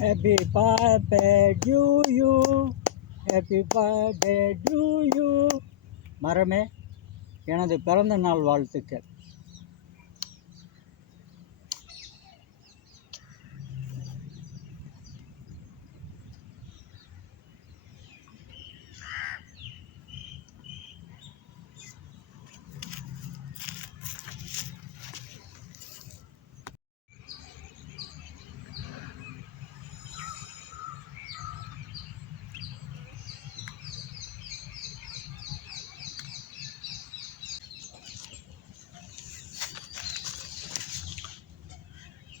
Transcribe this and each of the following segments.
Happy birthday to you. Happy birthday to you. மரமே எனது பிறந்த நாள் வாழ்த்துக்கள்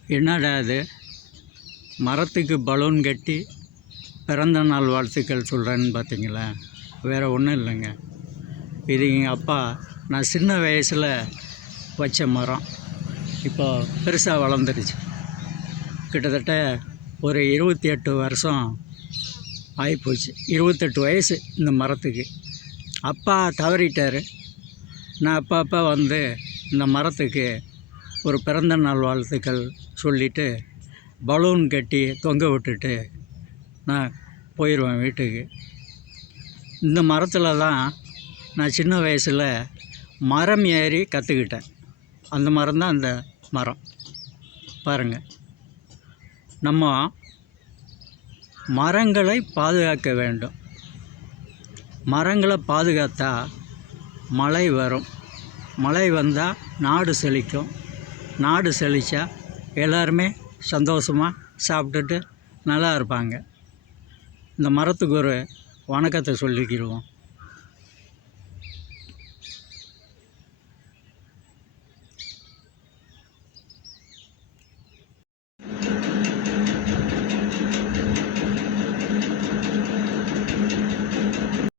என்னடா அது மரத்துக்கு பலூன் கட்டி பிறந்த நாள் வாழ்த்துக்கள் சொல்கிறேன்னு பார்த்தீங்களா? வேறு ஒன்றும் இல்லைங்க. இது எங்கள் அப்பா நான் சின்ன வயசில் வச்ச மரம். இப்போ பெருசாக வளர்ந்துருச்சு கிட்டத்தட்ட ஒரு இருபத்தி எட்டு வருஷம் ஆகிப்போச்சு இருபத்தெட்டு வயசு இந்த மரத்துக்கு. அப்பா தவறிட்டார். நான் அப்பா அப்பா வந்து இந்த மரத்துக்கு ஒரு பிறந்த நாள் வாழ்த்துக்கள் சொல்லிவிட்டு பலூன் கட்டி தொங்க விட்டுட்டு நான் போயிடுவேன் வீட்டுக்கு. இந்த மரத்தில் தான் நான் சின்ன வயசில் மரம் ஏறி கற்றுக்கிட்டேன் அந்த மரம் தான் அந்த மரம். பாருங்கள் நம்ம மரங்களை பாதுகாக்க வேண்டும். மரங்களை பாதுகாத்தா மழை வரும். மழை வந்தால் நாடு செழிக்கும். நாடு செழிச்சா எல்லாருமே சந்தோஷமாக சாப்பிட்டுட்டு நல்லா இருப்பாங்க. இந்த மரத்துக்கு ஒரு வணக்கத்தை சொல்லிக்கிடுவோம்